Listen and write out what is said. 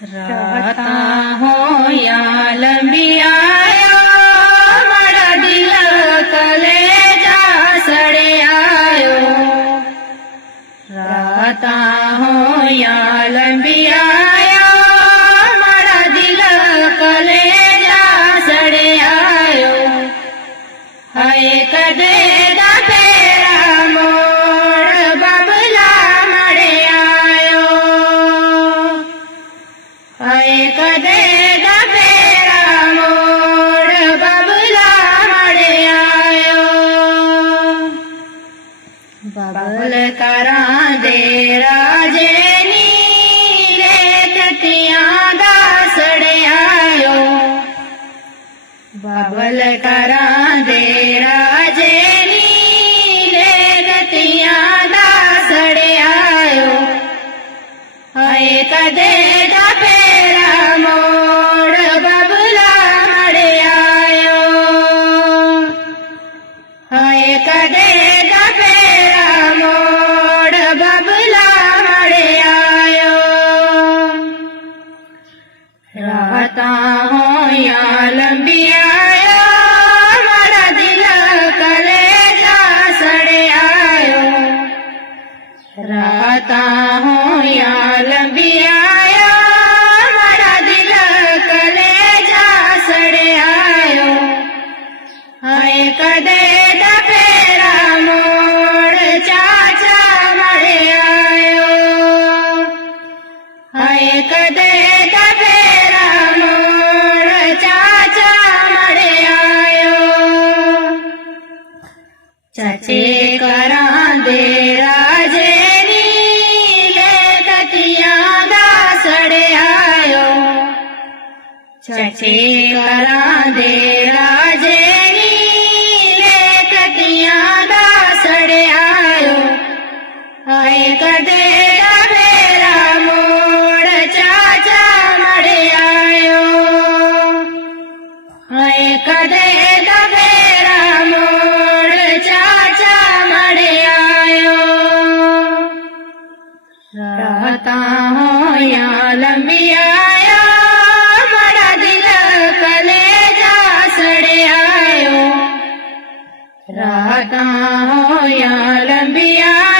रहता हो या लंबी आयो मारा दिल कलेजा सड़े आयो। रहता हो या लंबी आयो मारा दिल कलेजा सड़े आयो। हाय कदे दा फेरा मोड़ बबला मड़े आयो। हाय कदे दा फेरा मोड़ बबला मड़े आयो। बबल करा दे राजे नीले ततियां दा सड़े आयो। बबल करा दे राजे नीले ततियां दा सड़े आयो। हाय कदे दा फेरा मोड़ बबला मड़े आयो। हाय कदे दा फेरा मोड़ बबला मड़े आयो। रहता हो या लंबी आयो मारा दिल कलेजा सड़े आयो। रहता हो या लंबी आयो मारा दिल कलेजा सड़े आयो। हाय कदे दा फेरा मोड़ चाचा मड़े आयो। हाय कदे दा फेरा मोड़ चाचा मड़े आयो। चाचे करा दे राजे नीले ततियां दा सड़े आयो। चाचे करा दे राजे नीले ततियां दा सड़े आयो। हाय कदे दा फेरा मोड़ चाचा मड़े आयो। हाय कदे दा फेरा मोड़ चाचा मड़े आयो। रहता हो या लंबी आयो मारा दिल कलेजा सड़े आयो। रहता हो या लंबी आयो।